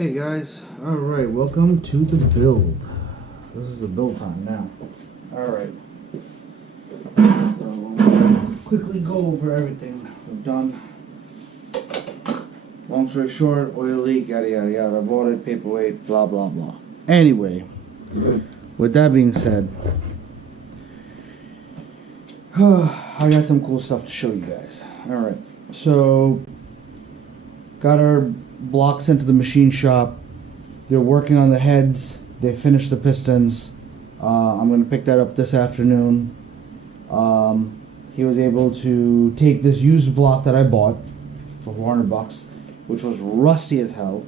Hey guys, alright, welcome to the build. This is the build time now. Alright. So, quickly go over everything we've done. Long story short, oil leak, yada yada yada. I bought it, paperweight, blah blah blah. Anyway, with that being said, I got some cool stuff to show you guys. Alright, so got our blocks into the machine shop. They're working on the heads. They finished the pistons. I'm going to pick that up this afternoon. He was able to take this used block that I bought for $400, which was rusty as hell,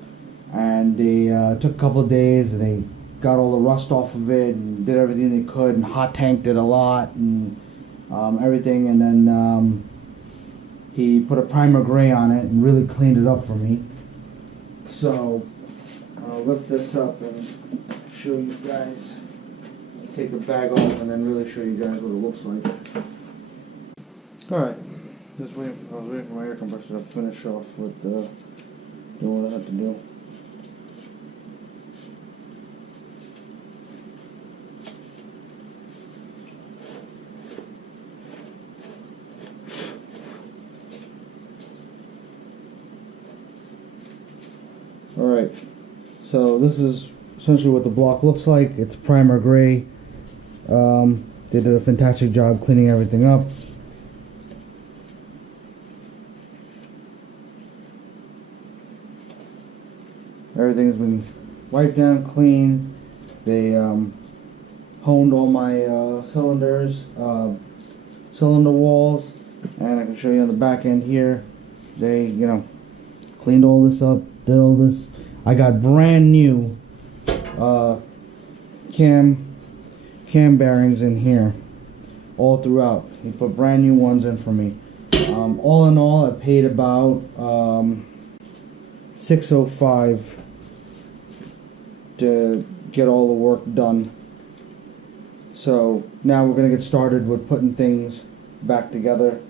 and they took a couple of days and they got all the rust off of it and did everything they could and hot tanked it a lot and everything, and then he put a primer gray on it and really cleaned it up for me. So I'll lift this up and show you guys, take the bag off and then really show you guys what it looks like. Alright, I was waiting for my air compressor to finish off with doing what I had to do. Alright, so this is essentially what the block looks like. It's primer gray. They did a fantastic job cleaning everything up. Everything's been wiped down clean. They honed all my cylinders, cylinder walls, and I can show you on the back end here. They, cleaned all this up. Did all this. I got brand new cam bearings in here all throughout. He put brand new ones in for me. All in all, I paid about $605 to get all the work done. So now we're gonna get started with putting things back together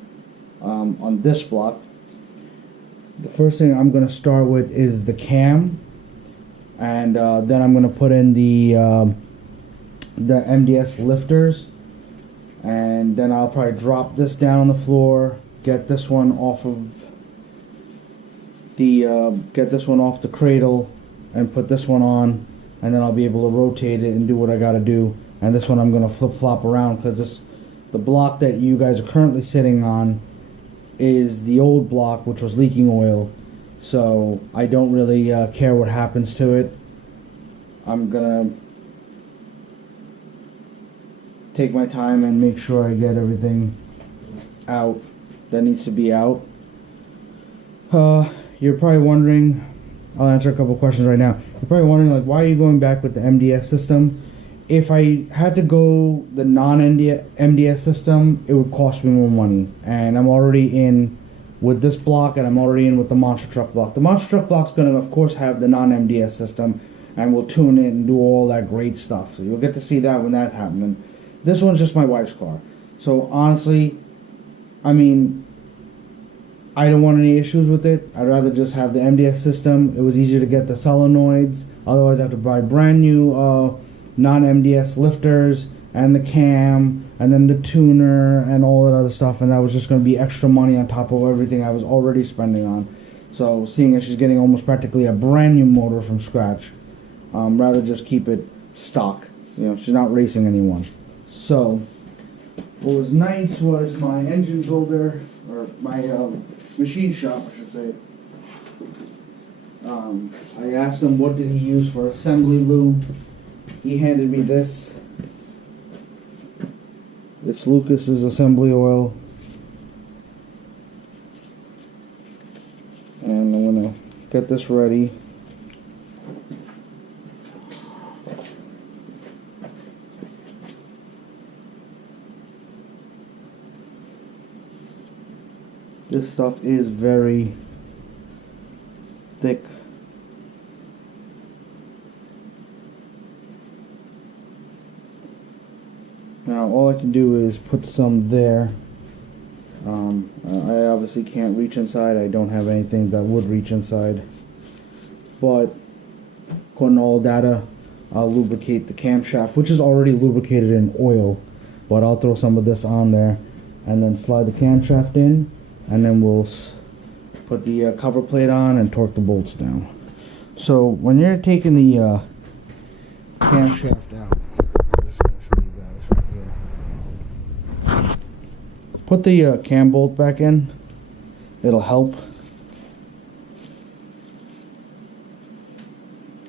on this block. The first thing I'm going to start with is the cam, and then I'm going to put in the MDS lifters, and then I'll probably drop this down on the floor, get this one off of the cradle, and put this one on, and then I'll be able to rotate it and do what I got to do. And this one I'm going to flip flop around because the block that you guys are currently sitting on is the old block, which was leaking oil, so I don't really care what happens to it. I'm gonna take my time and make sure I get everything out that needs to be out. You're probably wondering, I'll answer a couple questions right now. You're probably wondering, like, why are you going back with the MDS system? If I had to go the non-MDS system, it would cost me more money. And I'm already in with this block, and I'm already in with the monster truck block. The monster truck block's going to, of course, have the non-MDS system, and we'll tune it and do all that great stuff. So you'll get to see that when that's happening. This one's just my wife's car. So honestly, I mean, I don't want any issues with it. I'd rather just have the MDS system. It was easier to get the solenoids. Otherwise, I have to buy brand new non-MDS lifters and the cam and then the tuner and all that other stuff, and that was just going to be extra money on top of everything I was already spending on. So seeing as she's getting almost practically a brand new motor from scratch, rather just keep it stock. She's not racing anyone. So what was nice was my engine builder, or my machine shop I should say, I asked him what did he use for assembly lube. He handed me this. It's Lucas's assembly oil. And I'm going to get this ready. This stuff is very thick. Now all I can do is put some there. I obviously can't reach inside. I don't have anything that would reach inside. But putting all data, I'll lubricate the camshaft, which is already lubricated in oil, but I'll throw some of this on there and then slide the camshaft in, and then we'll put the cover plate on and torque the bolts down. So when you're taking the camshaft out, I'm just going to show you guys right here. Put the cam bolt back in. It'll help.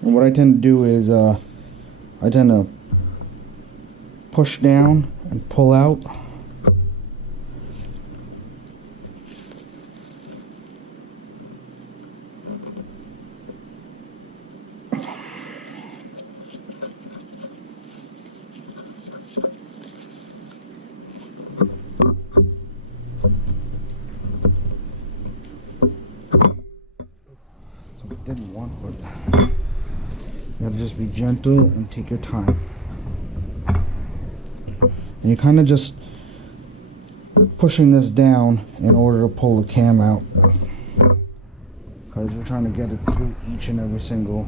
And what I tend to do is I tend to push down and pull out. So I didn't want, but you gotta just be gentle and take your time. And you're kind of just pushing this down in order to pull the cam out, because you're trying to get it through each and every single.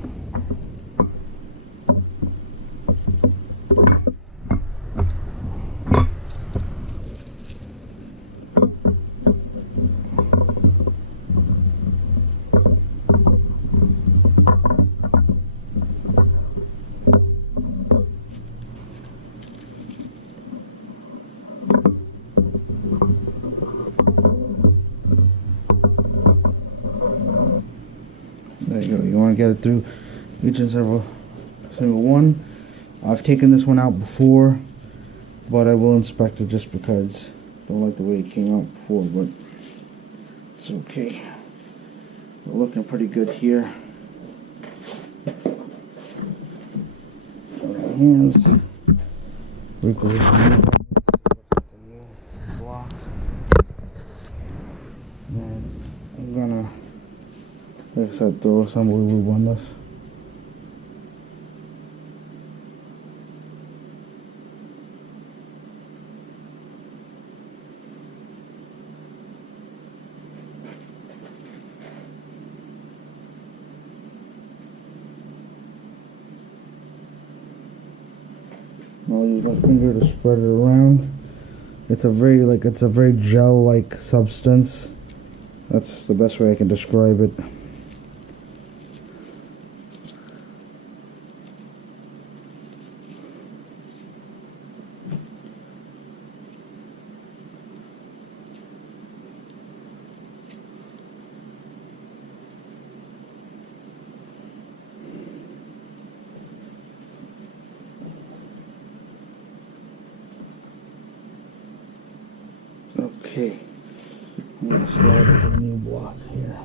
There you go. You want to get it through each and single one. I've taken this one out before, but I will inspect it just because I don't like the way it came out before, but it's okay. We're looking pretty good here. Right hands. Reposition the new block. And I'm gonna, like I said, throw assembly lube on this. I'll use my finger to spread it around. It's a very gel-like substance. That's the best way I can describe it. Okay, I'm going to slide it to the new block here.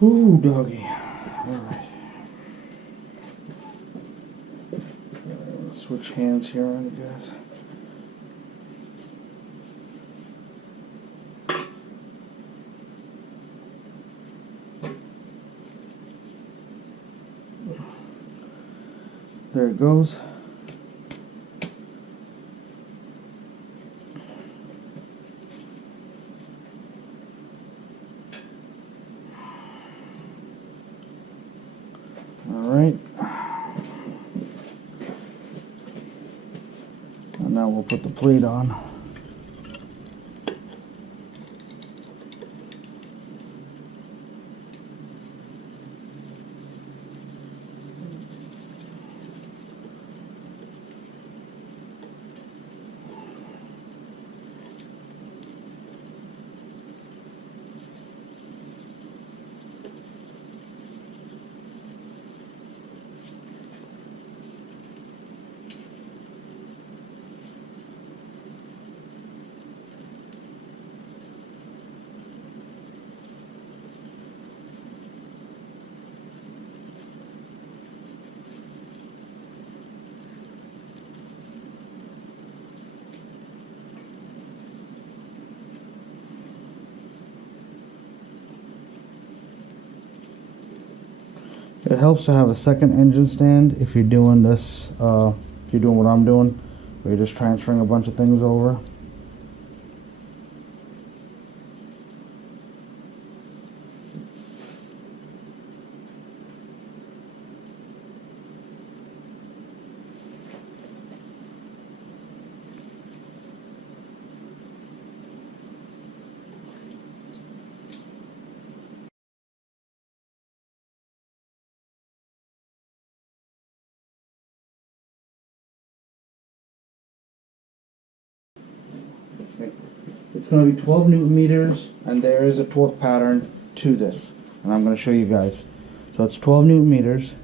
Ooh, doggy. Alright. Switch hands here on you guys. There it goes. Alright, and now we'll put the plate on. It helps to have a second engine stand if you're doing this, if you're doing what I'm doing, where you're just transferring a bunch of things over. It's going to be 12 newton meters, and there is a torque pattern to this, and I'm going to show you guys. So it's 12 newton meters.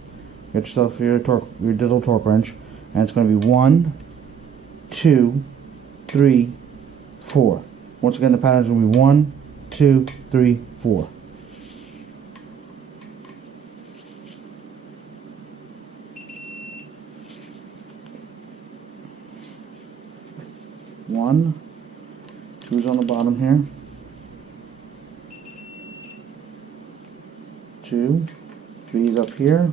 Get yourself your digital torque wrench, and it's going to be 1, 2, 3, 4. Once again, the pattern is going to be 1, 2, 3, 4. One, two's on the bottom here. 2, 3's up here.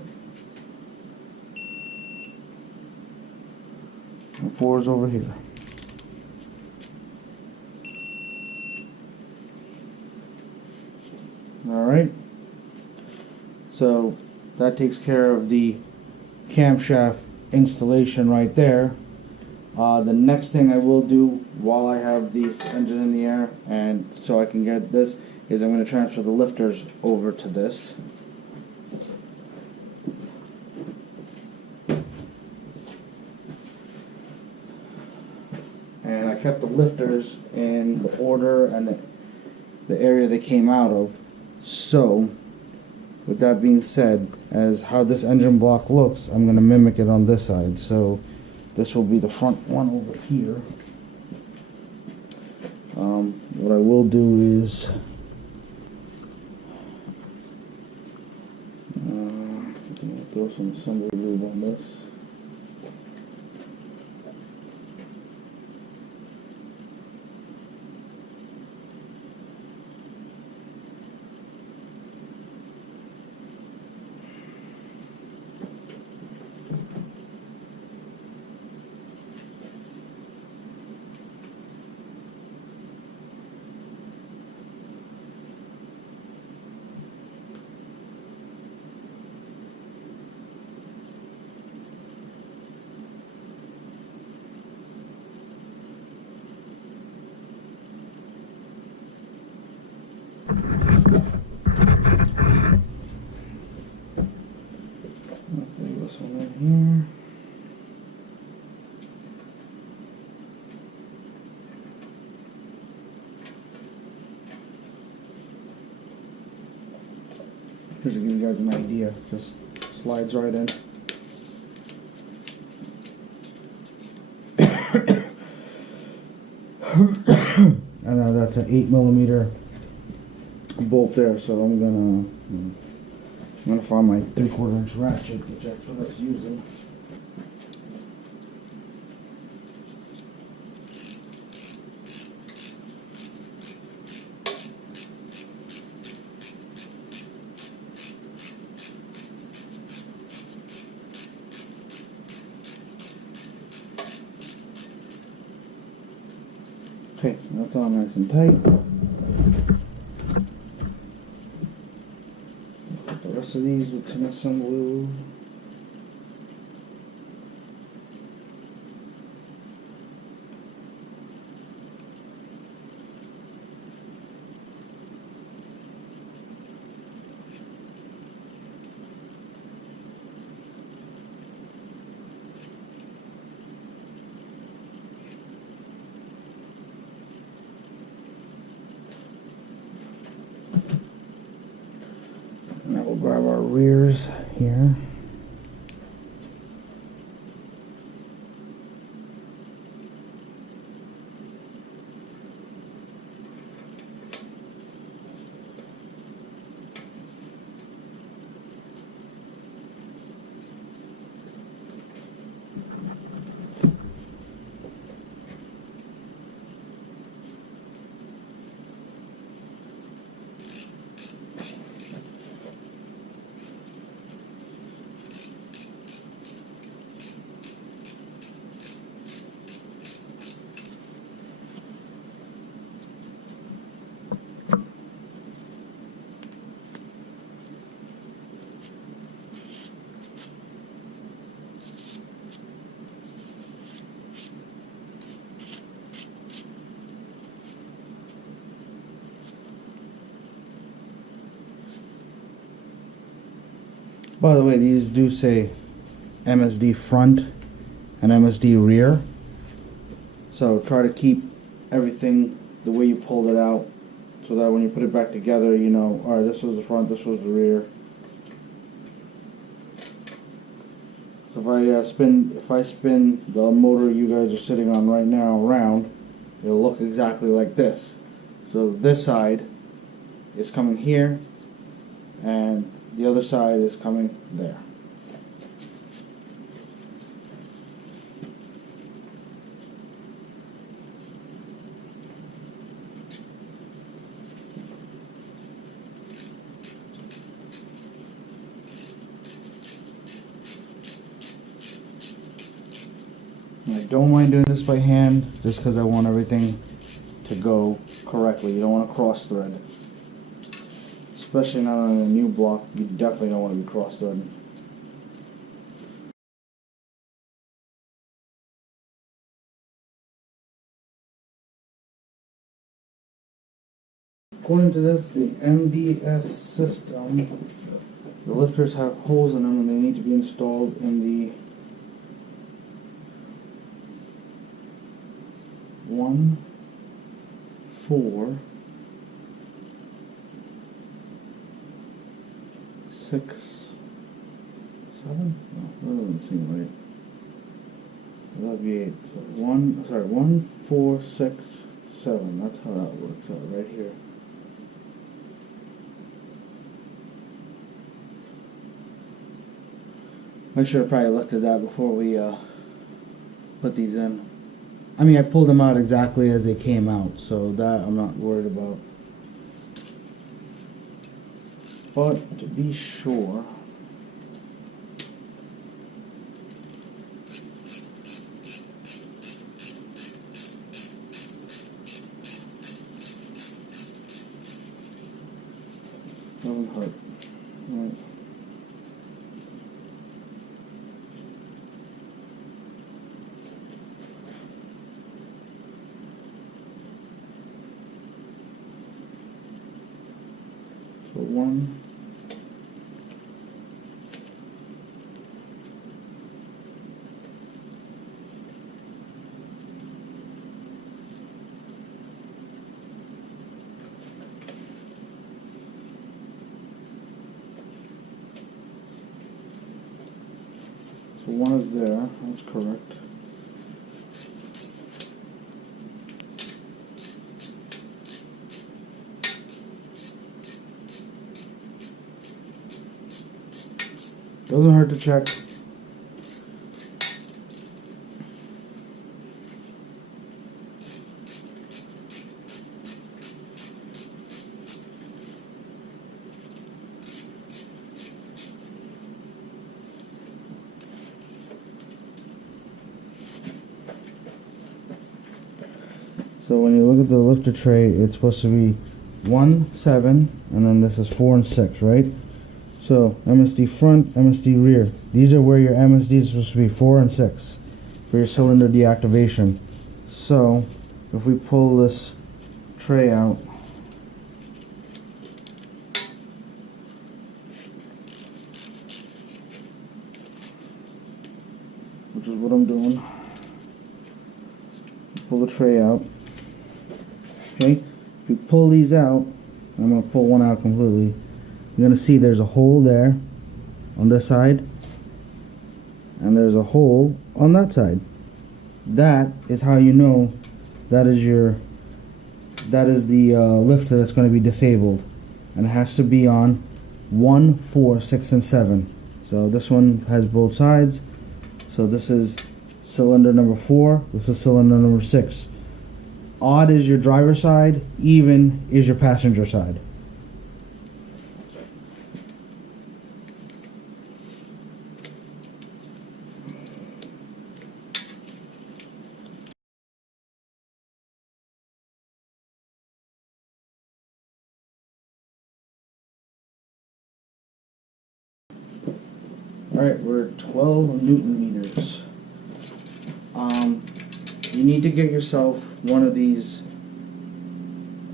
And 4's over here. Alright. So that takes care of the camshaft installation right there. The next thing I will do while I have these engines in the air, and so I can get this, is I'm going to transfer the lifters over to this. And I kept the lifters in the order and the area they came out of. So, with that being said, as how this engine block looks, I'm going to mimic it on this side. So this will be the front one over here. What I will do is throw some assembly lube on this. This one in here. Just to give you guys an idea, just slides right in. And that's an 8mm bolt there, so I'm gonna find my 3/4 inch ratchet, which that's what I was using. Okay, that's all nice and tight. Put the rest of these with some assembly lube. Now we'll grab our rears here. By the way, these do say MSD front and MSD rear. So try to keep everything the way you pulled it out, so that when you put it back together, you know, alright, this was the front, this was the rear. So if I spin the motor you guys are sitting on right now around, it'll look exactly like this. So this side is coming here, and the other side is coming there. I don't mind doing this by hand, just because I want everything to go correctly. You don't want to cross thread. Especially not on a new block, you definitely don't want to be cross threading. According to this, the MDS system, the lifters have holes in them and they need to be installed in the 1, 4, 6, 7? No, that doesn't seem right. That'd be 8. So 1, 4, 6, 7. That's how that works out right here. I should have probably looked at that before we put these in. I mean, I pulled them out exactly as they came out, so that I'm not worried about. But to be sure, doesn't hurt. Right. So 1, 1 is there, that's correct. Doesn't hurt to check. So when you look at the lifter tray, it's supposed to be 1, 7, and then this is 4 and 6, right? So MSD front, MSD rear. These are where your MSD is supposed to be, 4 and 6, for your cylinder deactivation. So if we pull this tray out, which is what I'm doing, pull the tray out. Okay, if you pull these out, I'm going to pull one out completely, you're going to see there's a hole there on this side, and there's a hole on that side. That is how you know that is the lifter that's going to be disabled, and it has to be on 1, 4, 6, and 7. So this one has both sides. So this is cylinder number 4, this is cylinder number 6. Odd is your driver side, even is your passenger side. Alright, we're at 12 Newton meters. You need to get yourself one of these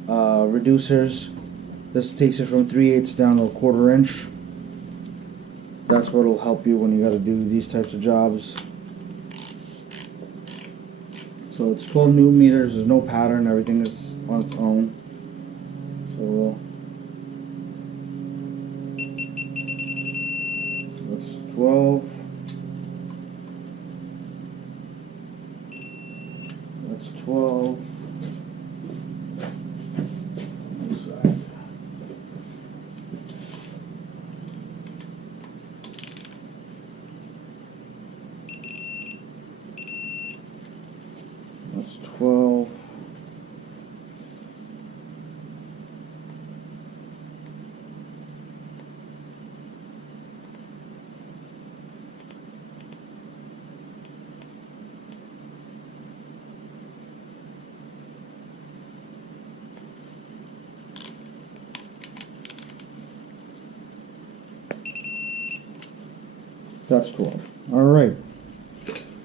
reducers. This takes it from 3/8 down to 1/4 inch. That's what'll help you when you got to do these types of jobs. So it's 12 newton meters. There's no pattern. Everything is on its own. So that's 12. That's 12. This side. That's 12. That's 12. Alright.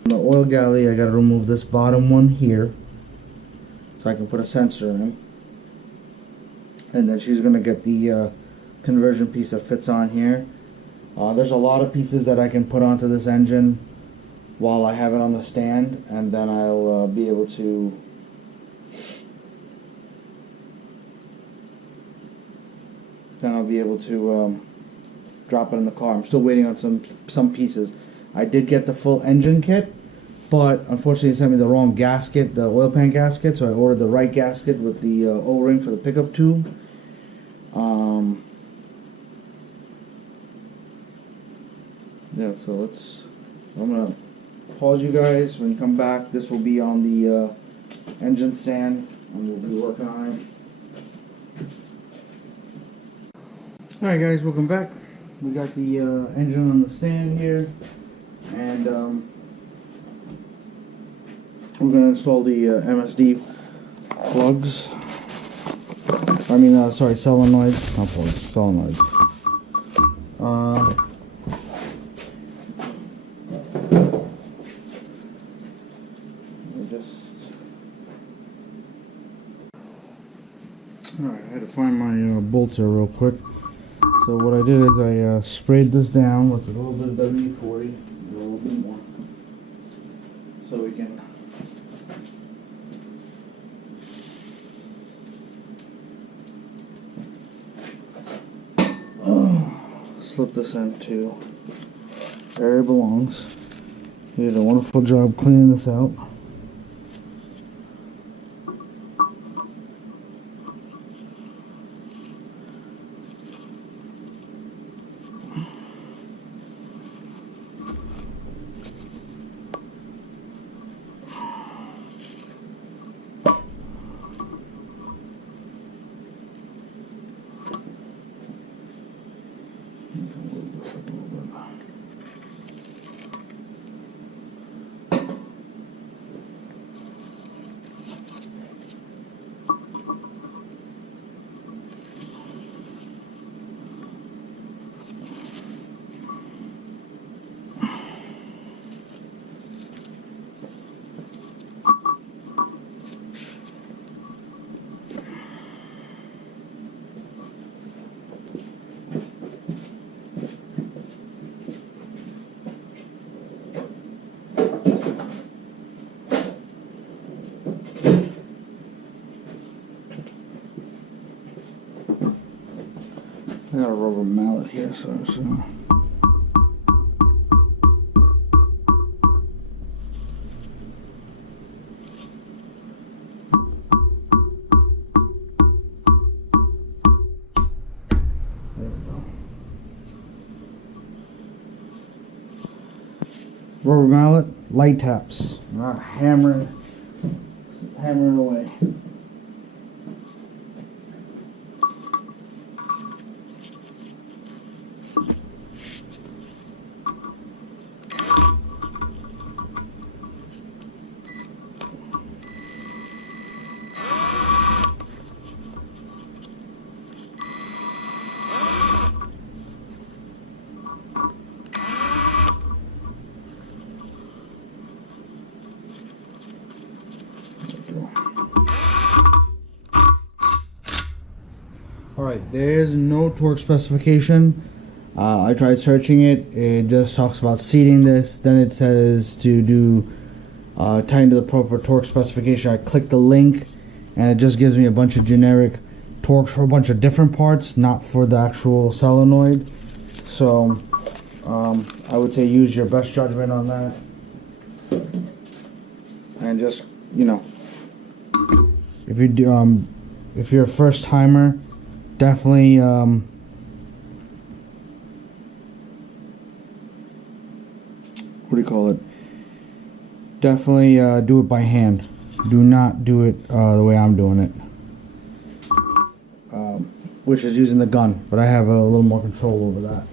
The oil galley, I gotta remove this bottom one here so I can put a sensor in. And then she's gonna get the conversion piece that fits on here. There's a lot of pieces that I can put onto this engine while I have it on the stand, and then I'll be able to drop it in the car. I'm still waiting on some pieces. I did get the full engine kit, but unfortunately they sent me the wrong gasket, the oil pan gasket, so I ordered the right gasket with the O-ring for the pickup tube. Yeah, so I'm gonna pause you guys. When you come back, this will be on the engine stand, and we'll be working on it. Alright guys, welcome back. We got the engine on the stand here, and we're going to install the MSD plugs. Sorry, solenoids, not plugs, solenoids. Alright, I had to find my bolts here real quick. So what I did is I sprayed this down with a little bit of WD-40, a little bit more, so we can slip this into where it belongs. You did a wonderful job cleaning this out. I got a rubber mallet here, so. There we go. Rubber mallet, light taps. Hammering away. Alright, there's no torque specification. I tried searching it. It just talks about seating this. Then it says to do tighten to the proper torque specification. I click the link, and it just gives me a bunch of generic torques for a bunch of different parts, not for the actual solenoid. So I would say use your best judgment on that, and just, you know, if you do, if you're a first timer, definitely what do you call it? Definitely do it by hand. Do not do it the way I'm doing it, which is using the gun, but I have a little more control over that.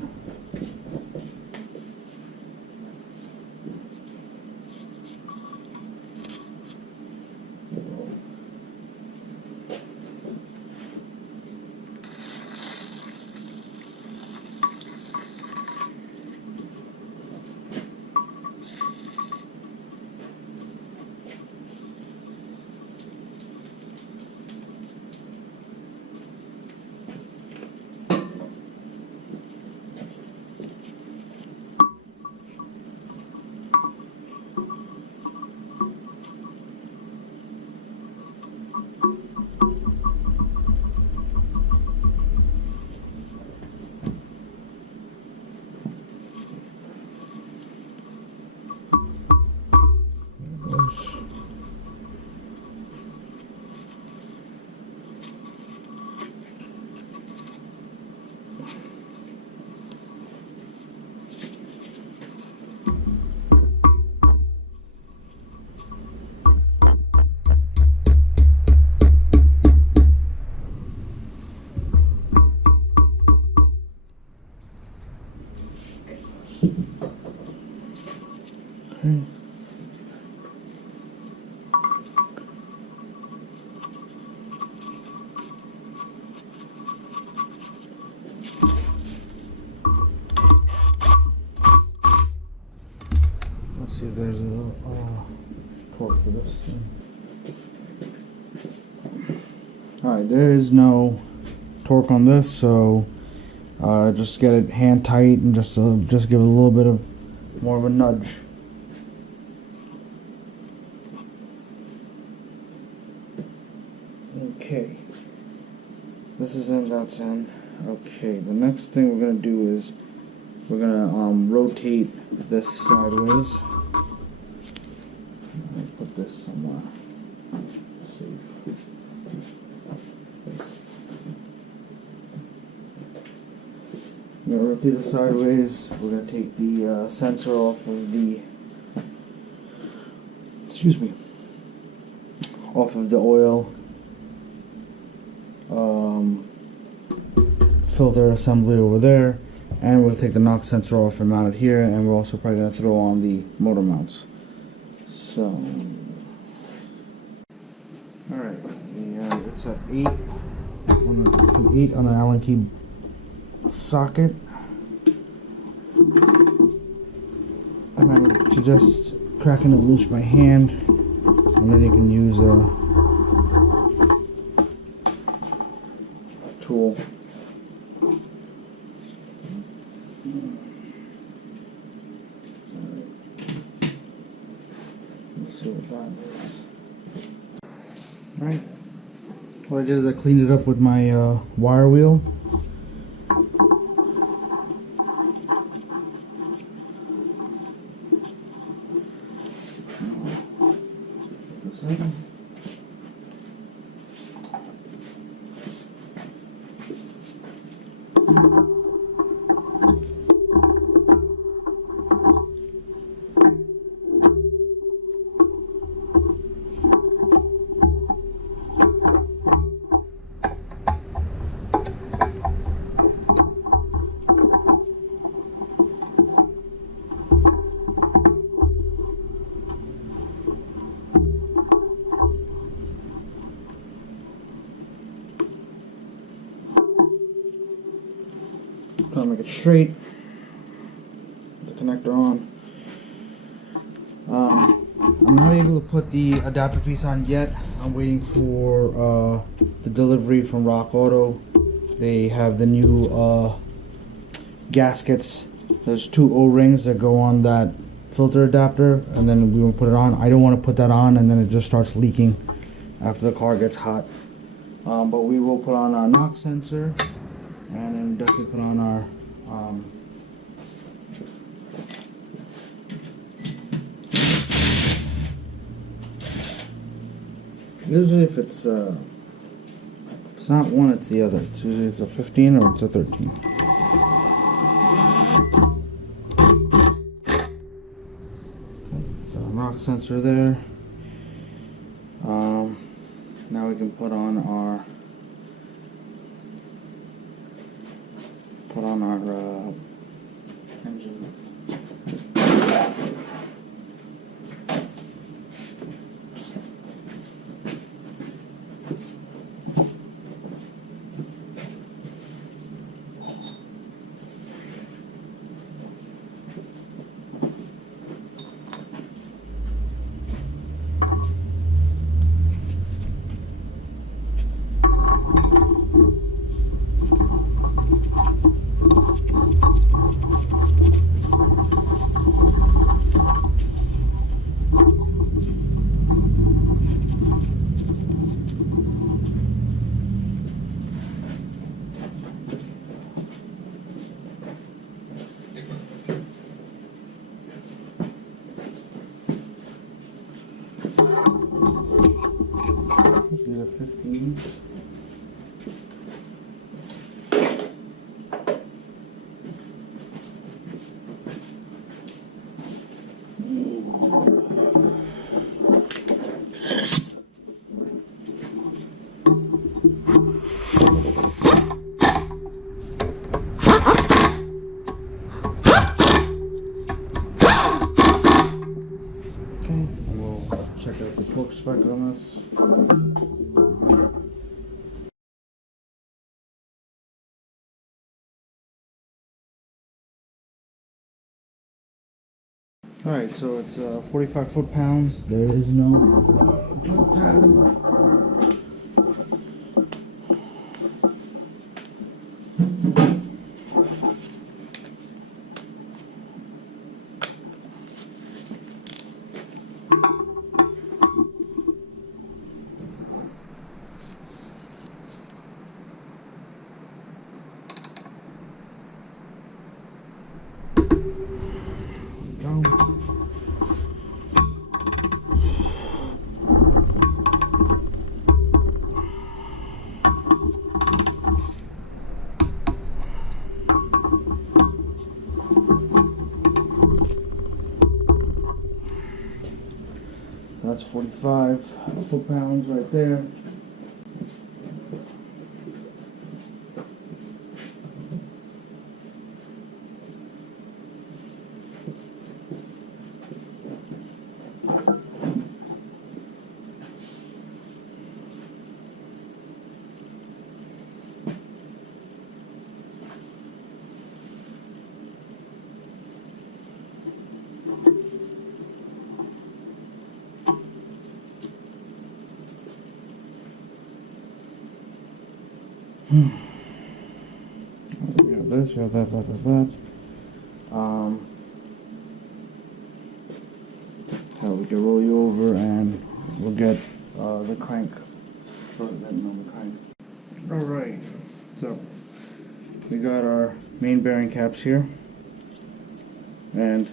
Okay. Let's see if there's a little torque for this thing. Alright, there is no torque on this, so just get it hand tight and just give it a little bit of more of a nudge. Okay, this is in, that's in. Okay, the next thing we're gonna do is we're gonna rotate this sideways. Let me put this somewhere safe. We're gonna rotate it sideways. We're gonna take the sensor off of the, off of the oil filter assembly over there, and we'll take the knock sensor off and mount it here, and we're also probably gonna throw on the motor mounts. So, all right, it's an 8. It's an 8 on an Allen key socket, and then to just cracking it loose by hand, and then you can use a tool. Let's see what that is. Alright, what I did is I cleaned it up with my wire wheel. Trying to make it straight. Put the connector on. I'm not able to put the adapter piece on yet. I'm waiting for the delivery from Rock Auto. They have the new gaskets. There's 2 O-rings that go on that filter adapter, and then we will put it on. I don't want to put that on and then it just starts leaking after the car gets hot. But we will put on our knock sensor, and then definitely put on our usually if it's not one, it's the other. It's usually a 15 or it's a 13. So knock sensor there. Now we can put on our engine. Do the 15. Check out the torque spec on this. Alright, so it's 45 foot-pounds. There is no torque pad. That's 45 foot-pounds right there. We have this, we have that. So we can roll you over and we'll get the crank. Alright, so we got our main bearing caps here, and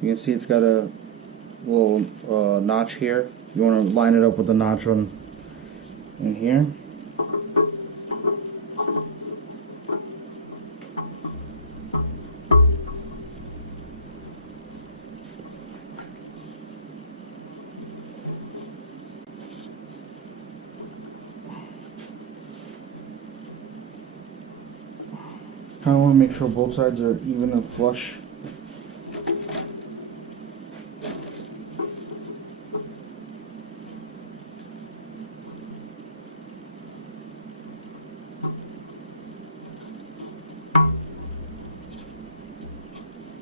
you can see it's got a little notch here. You want to line it up with the notch on in here. Kind of want to make sure both sides are even and flush.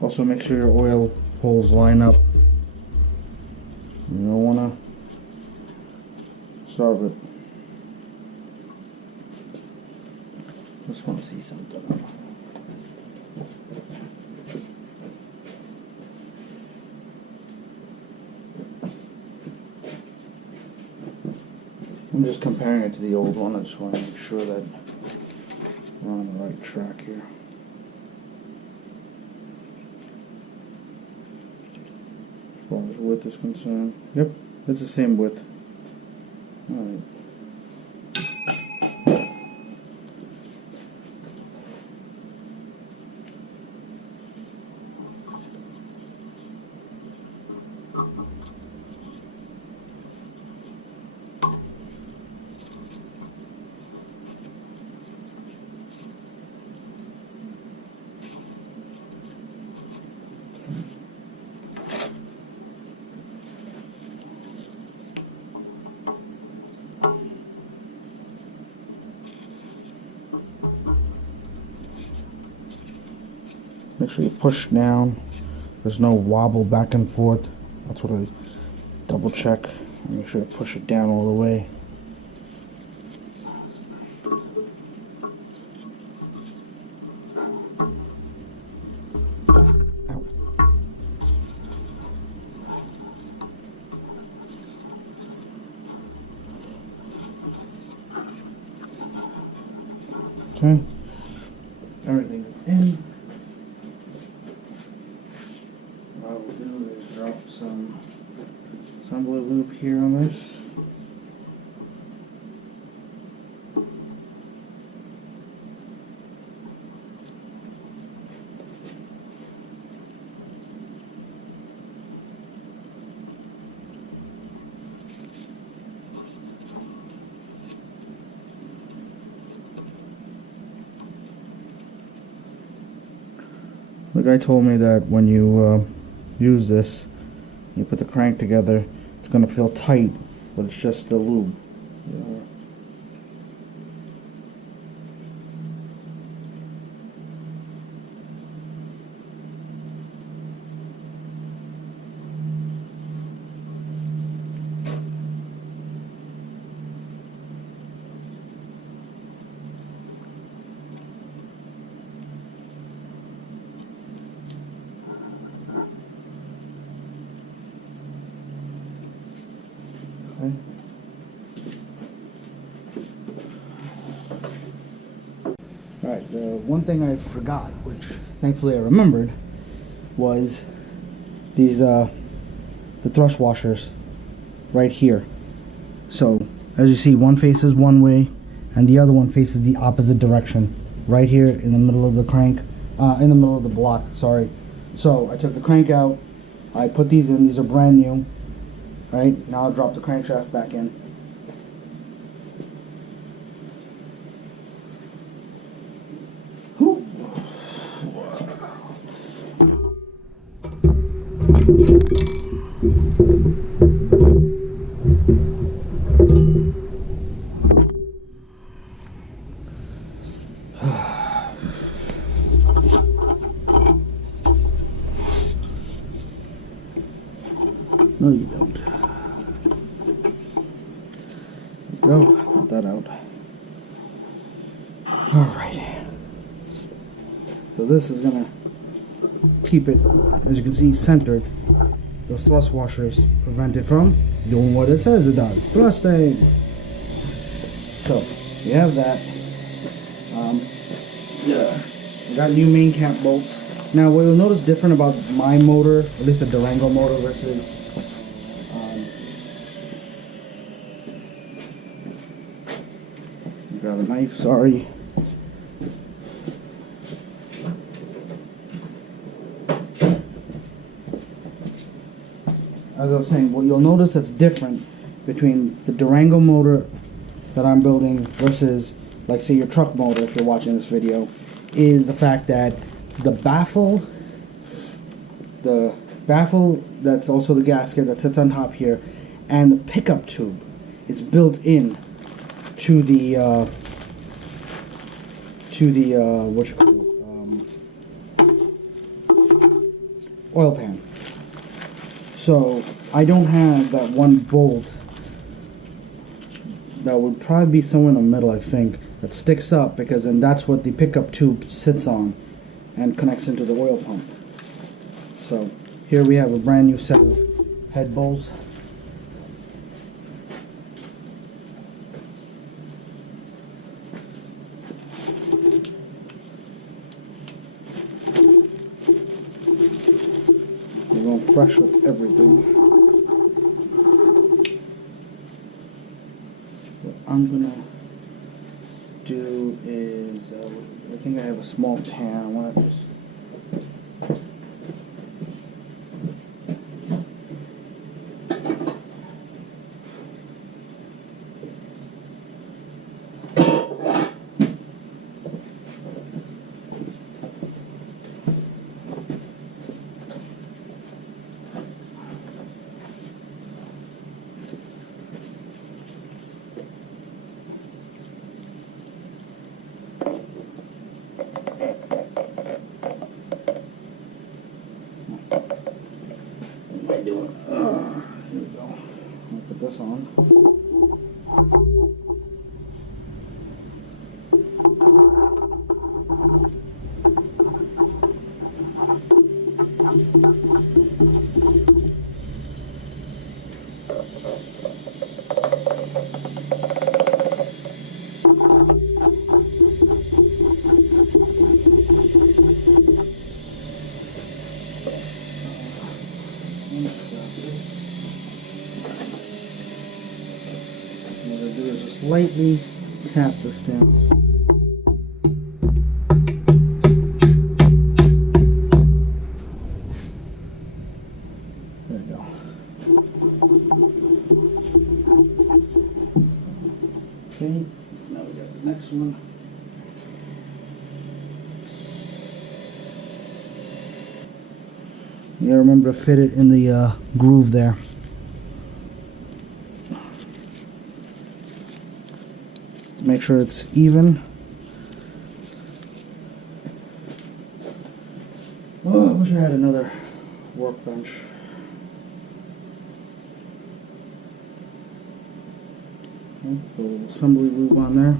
Also make sure your oil holes line up. You don't want to starve it. Just want to see something. I'm just comparing it to the old one. I just want to make sure that we're on the right track here. As far as width is concerned. Yep, it's the same width. Alright. Make sure you push down. There's no wobble back and forth. That's what I double check. Make sure to push it down all the way. Ow. Okay. Everything is in. What we'll do is drop some assembly loop here on this. The guy told me that when you use this, you put the crank together, it's going to feel tight, but it's just the lube. Yeah. Okay. Alright, the one thing I forgot, which thankfully I remembered, was these the thrust washers right here. So as you see, one faces one way and the other one faces the opposite direction, right here in the middle of the crank, in the middle of the block, sorry. So I took the crank out, I put these in, these are brand new. Right, now I'll drop the crankshaft back in. Whew. No, you don't. Go, cut that out. Alright. So this is gonna keep it, as you can see, centered. Those thrust washers prevent it from doing what it says it does, thrusting. So, we have that. We got new main camp bolts. Now, what you'll notice different about my motor, at least the Durango motor versus grab a knife, sorry. As I was saying, what you'll notice that's different between the Durango motor that I'm building versus, like, say, your truck motor, if you're watching this video, is the fact that the baffle that's also the gasket that sits on top here, and the pickup tube is built in to the what you call it, oil pan. So I don't have that one bolt that would probably be somewhere in the middle, I think, that sticks up, because then that's what the pickup tube sits on. and connects into the oil pump. So here we have a brand new set of head bowls. We're going fresh with everything. What I'm gonna do is, I think I have a small pan. I want to just here we go. I'll put this on. What I do is just lightly tap this down. There we go. Okay, now we got the next one. You gotta remember to fit it in the groove there. Make sure it's even. Oh, I wish I had another workbench. Okay, put a little assembly lube on there.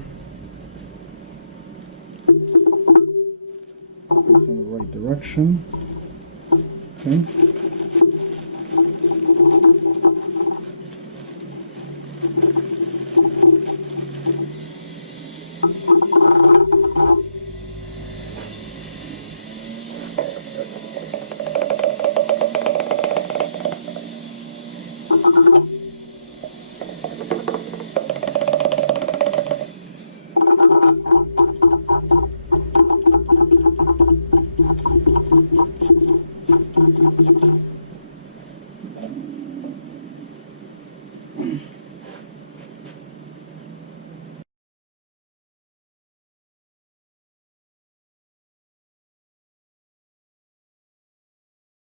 Facing the right direction. Okay.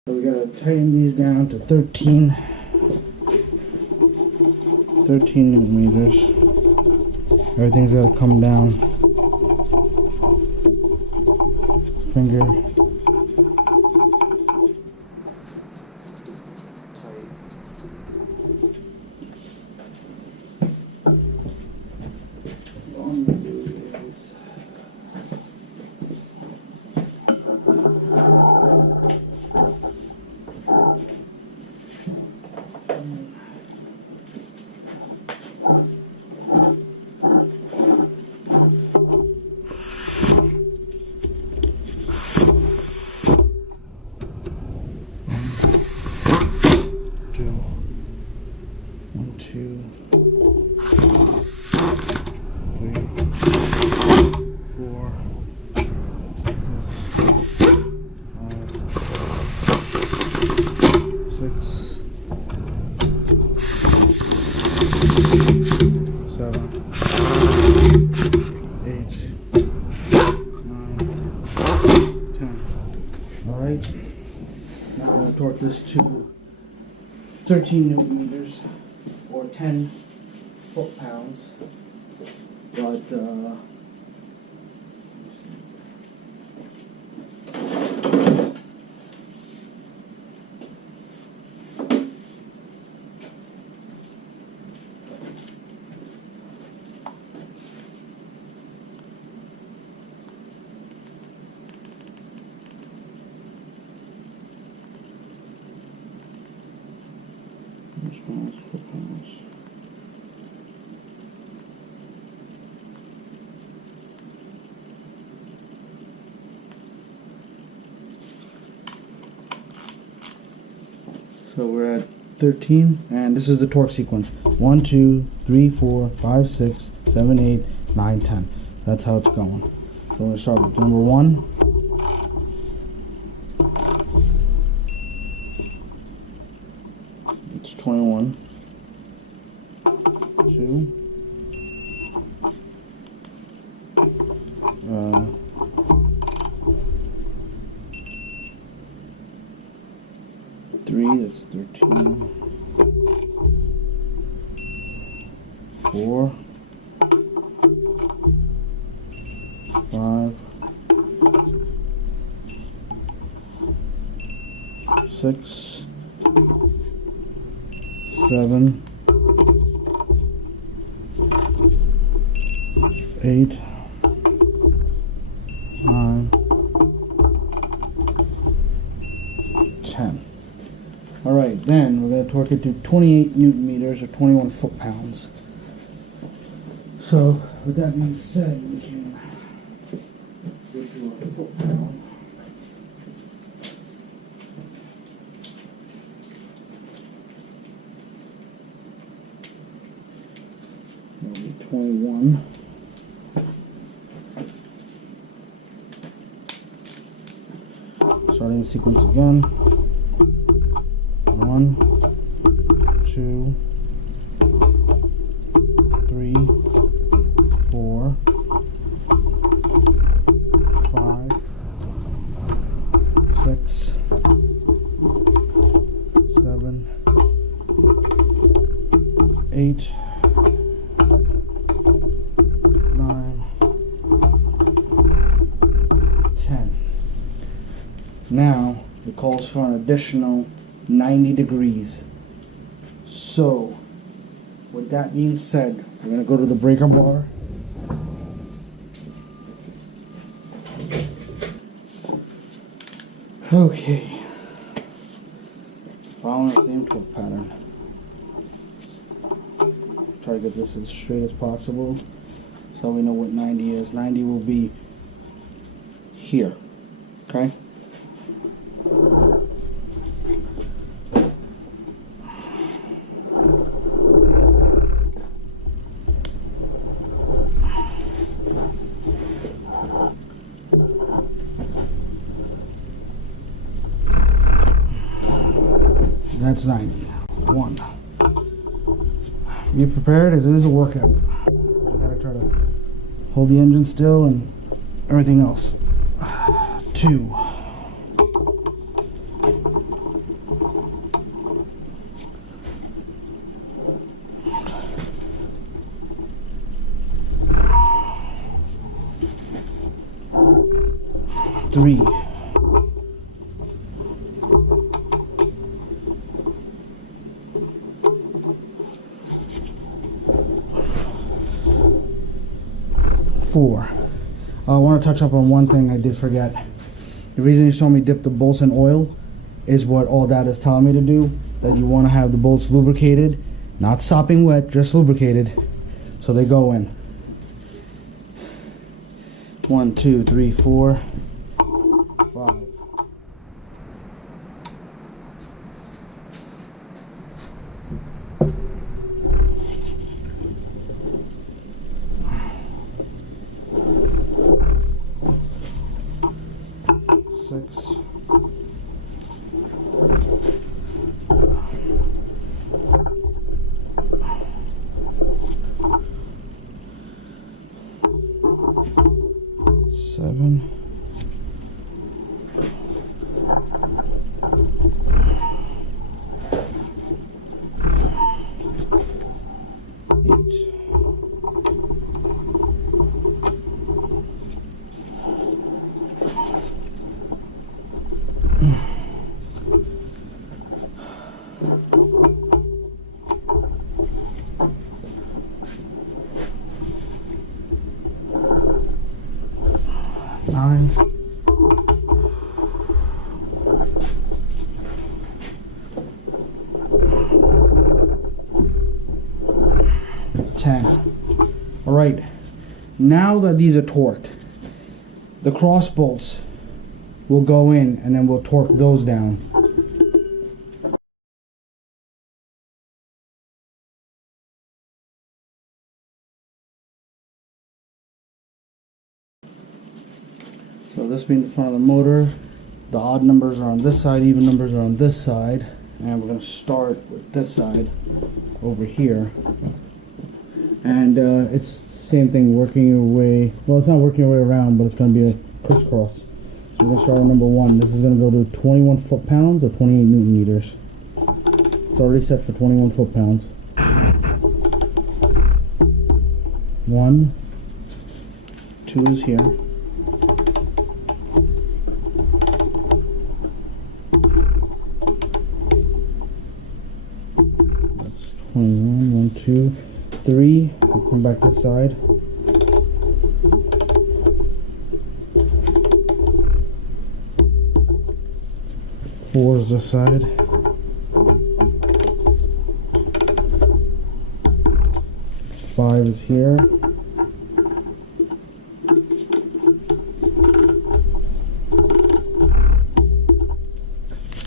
So we gotta tighten these down to 13 newton meters. Everything's gotta come down. Finger. Torque this to 13 newton meters or 10 foot-pounds, but pounds, 4 pounds. So we're at 13, and this is the torque sequence. 1, 2, 3, 4, 5, 6, 7, 8, 9, 10. That's how it's going. So we're going to start with number 1. It's 21. 2. 3, that's 13. 4, 5, 6, 7, 8, 9, 10. Alright, then we're going to torque it to 28 Newton meters or 21 foot-pounds. So, with that being said, we can go to a foot-pound. That'll be 21. Starting the sequence again. 1, 2, 3, 4, 5, 6, 7, 8, 9, 10. Now it calls for an additional 90 degrees. So, with that being said, we're going to go to the breaker bar. Okay. Following the same torque pattern. Try to get this as straight as possible so we know what 90 is. 90 will be here. Okay? That's 90. 1. Be prepared, as it is a workout. You gotta try to hold the engine still and everything else. 2. 3. 4. I want to touch up on one thing I did forget. The reason you saw me dip the bolts in oil is what all that is telling me to do. That you want to have the bolts lubricated, not sopping wet, just lubricated, so they go in. 1, 2, 3, 4, 5. 6. 7. 8. 9. 10. Alright, now that these are torqued, the cross bolts will go in and then we'll torque those down. So this being the front of the motor, the odd numbers are on this side, even numbers are on this side, and we're going to start with this side over here. And it's the same thing, working your way, well, it's not working your way around, but it's going to be a crisscross. So we're going to start with number 1. This is going to go to 21 foot-pounds or 28 newton meters. It's already set for 21 foot-pounds. 1, 2 is here. That's 21, 1, 2, 3. We'll come back this side. 4 is this side. 5 is here.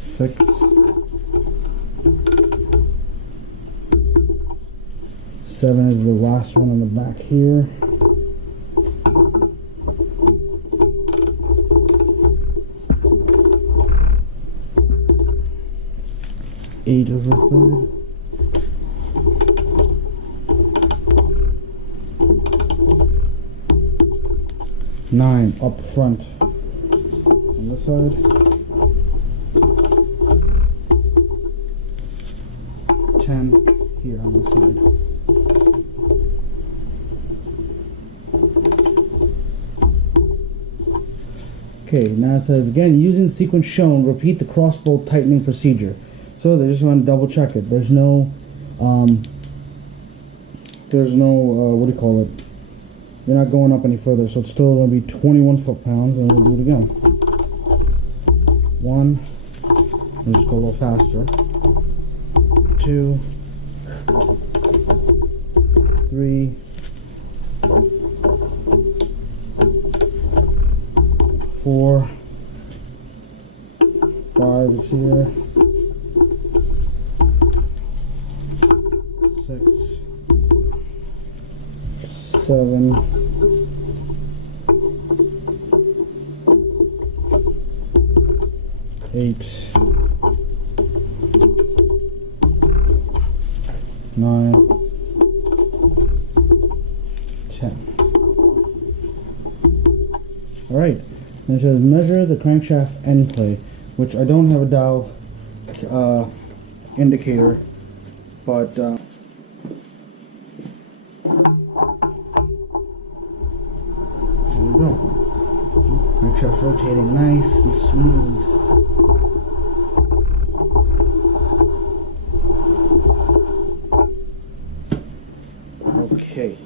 6. 7 is the last one on the back here. 8 is this side. 9 up front on this side. 10 here on this side. Okay, now it says again, using the sequence shown, repeat the cross bolt tightening procedure. So they just want to double check it. There's no what do you call it? They're not going up any further, so it's still going to be 21 foot-pounds, and we'll do it again. 1, we'll just go a little faster. 2, 3, 4, 5 is here. 6, 7, 8, 9, 10. Alright, and it says measure the crankshaft end play, which I don't have a dial indicator, but there we go. Crankshaft rotating nice and smooth. Okay.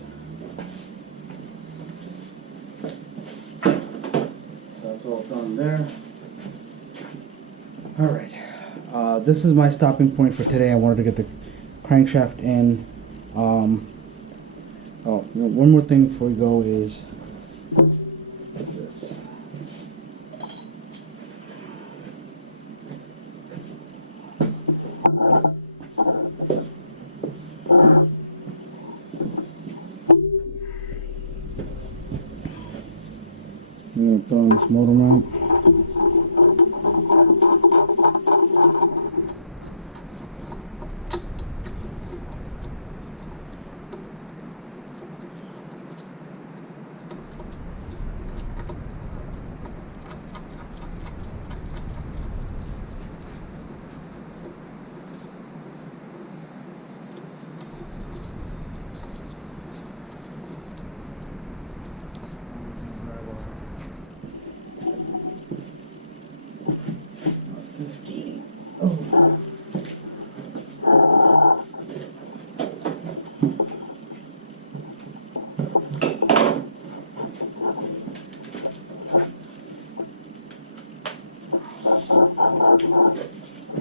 That's all done there. Alright. This is my stopping point for today. I wanted to get the crankshaft in. Oh, one more thing before we go is this. I'm going to put on this motor mount.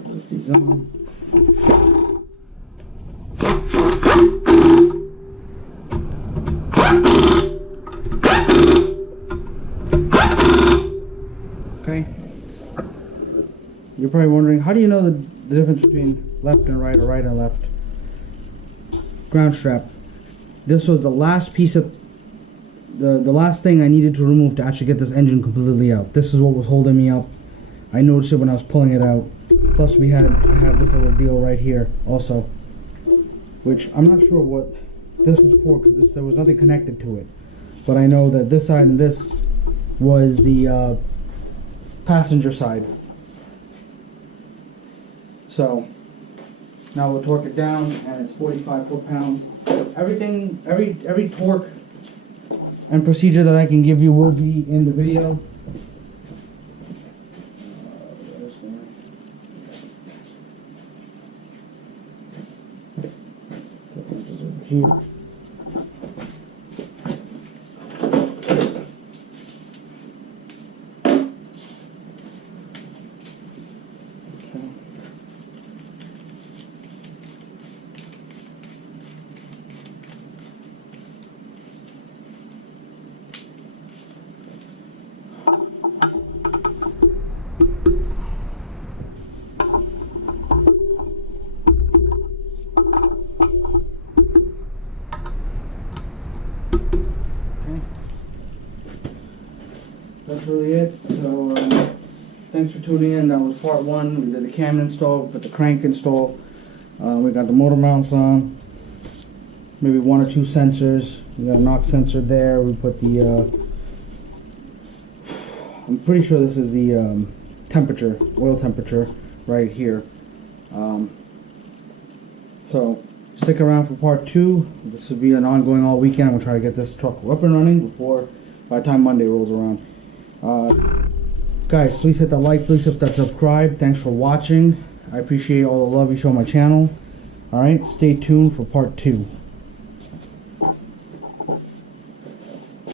Put these on. Okay? You're probably wondering, how do you know the difference between left and right or right and left? Ground strap. This was the last piece of the last thing I needed to remove to actually get this engine completely out. This is what was holding me up. I noticed it when I was pulling it out. Plus I have this little deal right here also, which I'm not sure what this was for because there was nothing connected to it. But I know that this side and this was the passenger side. So now we'll torque it down, and it's 45 foot-pounds. Everything, every torque and procedure that I can give you will be in the video. Here. That's really it. So thanks for tuning in. That was part one. We did the cam install, we put the crank install. We got the motor mounts on. Maybe 1 or 2 sensors. We got a knock sensor there. We put the I'm pretty sure this is the temperature, oil temperature right here. So stick around for part 2. This will be an ongoing all weekend. We'll try to get this truck up and running by the time Monday rolls around. Guys, please hit that like, please hit that subscribe. Thanks for watching. I appreciate all the love you show my channel. Alright, stay tuned for part 2.